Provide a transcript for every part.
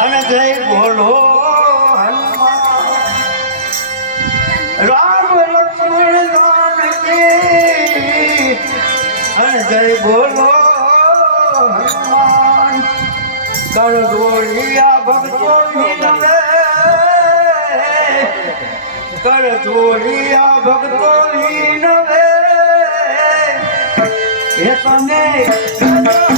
અને જય બોલો હનુમાન. રામ લક્ષ્મણ જાનકી. અને જય બોલો હનુમાન. કર જોડિયા ભક્તો નમે. કર ભક્તો નમે. હે તમે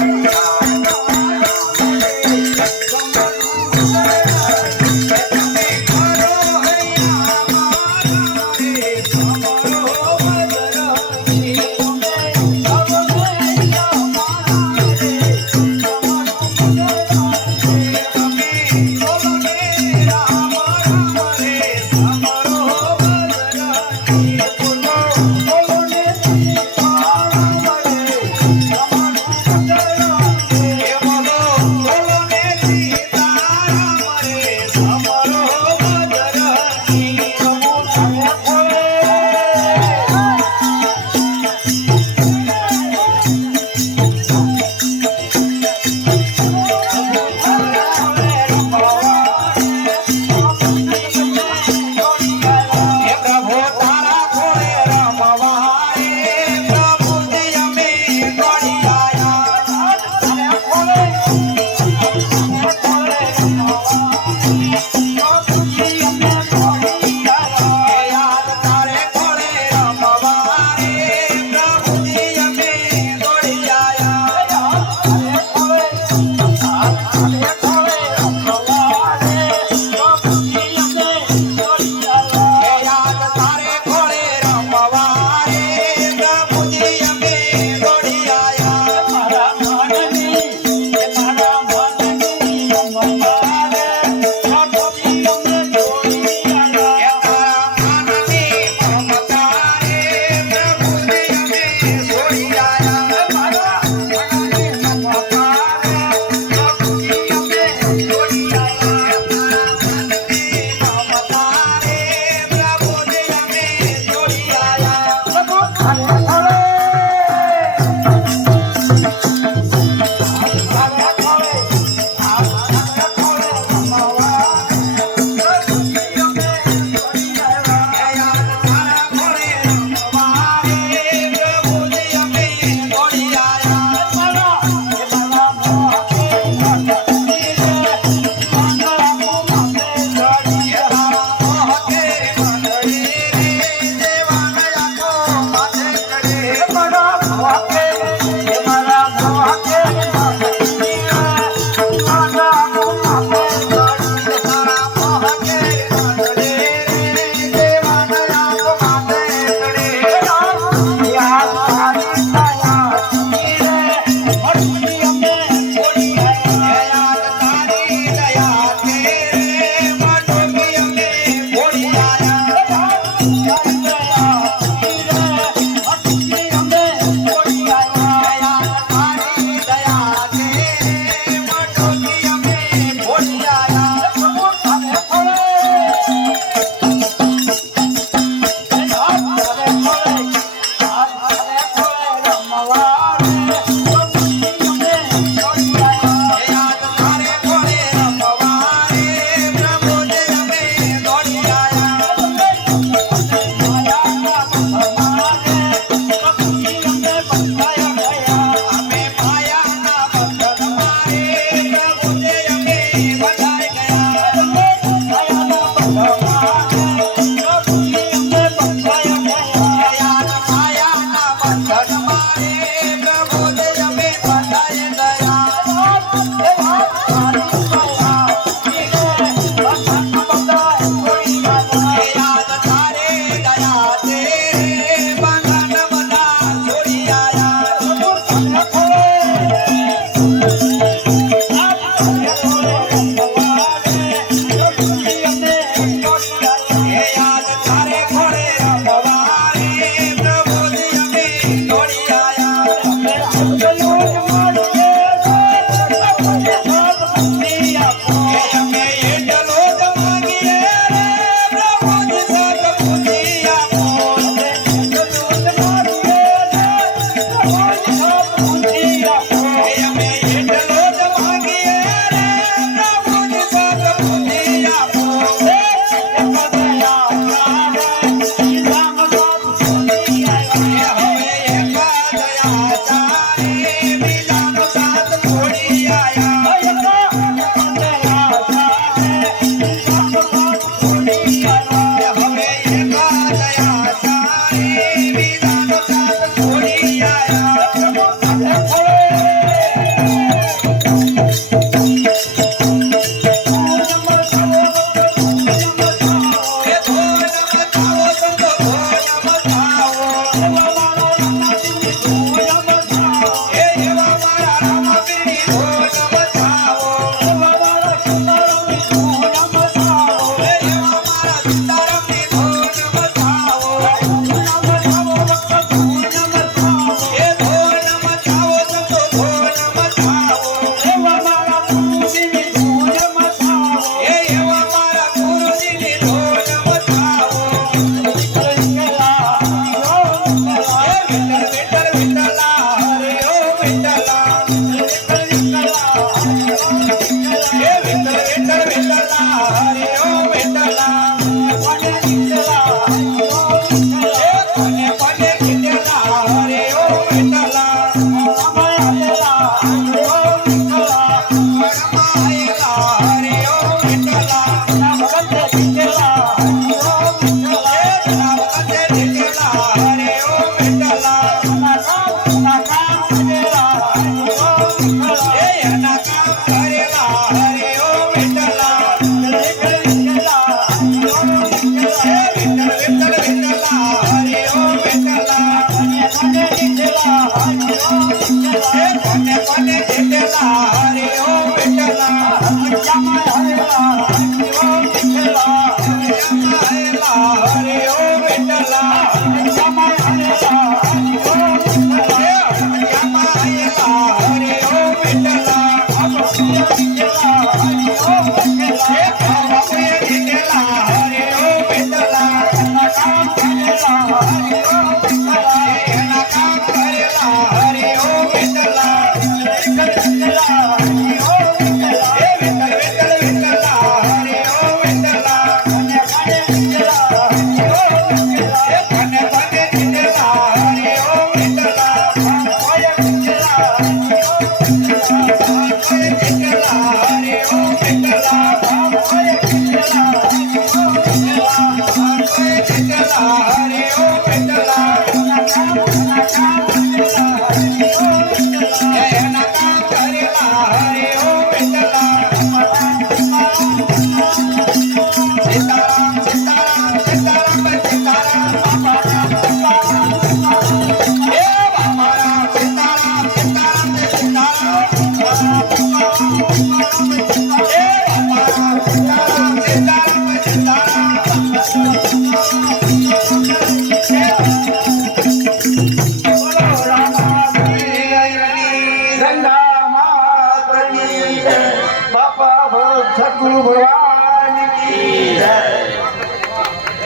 हरि ओम